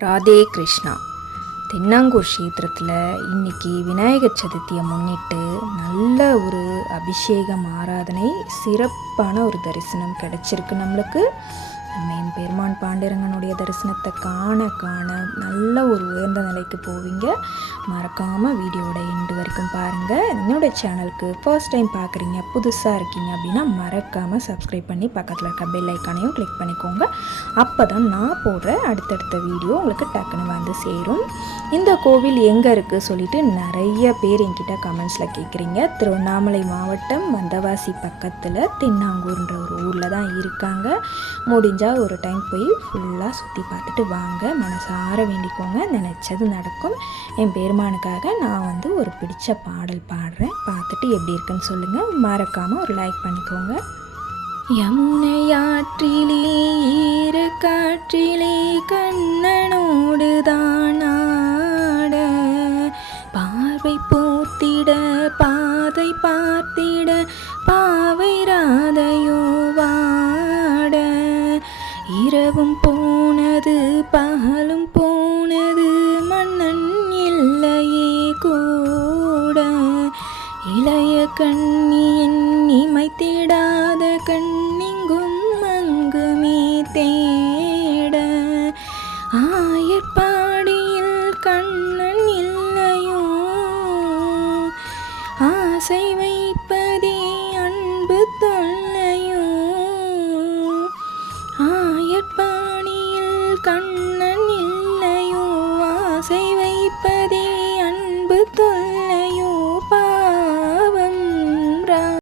ராதே கிருஷ்ணா. தென்னாங்கூர் கஷேத்திரத்தில் இன்னைக்கு விநாயகர் சதுர்த்தியை முன்னிட்டு நல்ல ஒரு அபிஷேகம் ஆராதனை சிறப்பான ஒரு தரிசனம் கிடச்சிருக்கு நம்மளுக்கு. மேம் பெருமான் பாண்டிரங்கனுடைய தரிசனத்தை காண காண நல்ல ஒரு உயர்ந்த நிலைக்கு போவீங்க. மறக்காமல் வீடியோட எண்டு வரைக்கும் பாருங்கள் என்னோட சேனலுக்கு ஃபர்ஸ்ட் டைம் பார்க்குறீங்க புதுசாக இருக்கீங்க அப்படின்னா மறக்காமல் சப்ஸ்கிரைப் பண்ணி பக்கத்தில் இருக்க பெல் ஐக்கானையும் கிளிக் பண்ணிக்கோங்க. அப்போ தான் நான் போடுற அடுத்தடுத்த வீடியோ உங்களுக்கு டக்குன்னு வந்து சேரும். இந்த கோவில் எங்கே இருக்குது சொல்லிட்டு நிறைய பேர் என்கிட்ட கமெண்ட்ஸில் கேட்குறீங்க திருவண்ணாமலை மாவட்டம் வந்தவாசி பக்கத்தில் தென்னாங்கூர்ன்ற ஒரு ஊரில் தான் இருக்காங்க. முடிஞ்சால் ஒரு டைம் போய் ஃபுல்லாக சுற்றி பார்த்துட்டு வாங்க மனசார வேண்டிக்கோங்க. நினச்சது நடக்கும். என் பெருமானுக்காக நான் வந்து ஒரு பிடிச்ச பாடல் பாடுறேன். பார்த்துட்டு எப்படி இருக்குன்னு சொல்லுங்கள் மறக்காமல் ஒரு லைக் பண்ணிக்கோங்க. யமுனையாற்றிலே ஈர காற்றிலே கண்ணனோடு தானாட பார்வை போத்திட பாதை பார்த்திட பாவை ராதையோ இரவும் போனது பகலும் போனது மன்னன் இல்லையே கூட. இளைய கண்ணியின் இமைத்திடாத கண்ணிங்கும் அங்குமே தேட. ஆயப்பாடியில் கண்ணன் இல்லையோ? ஆசை কান্না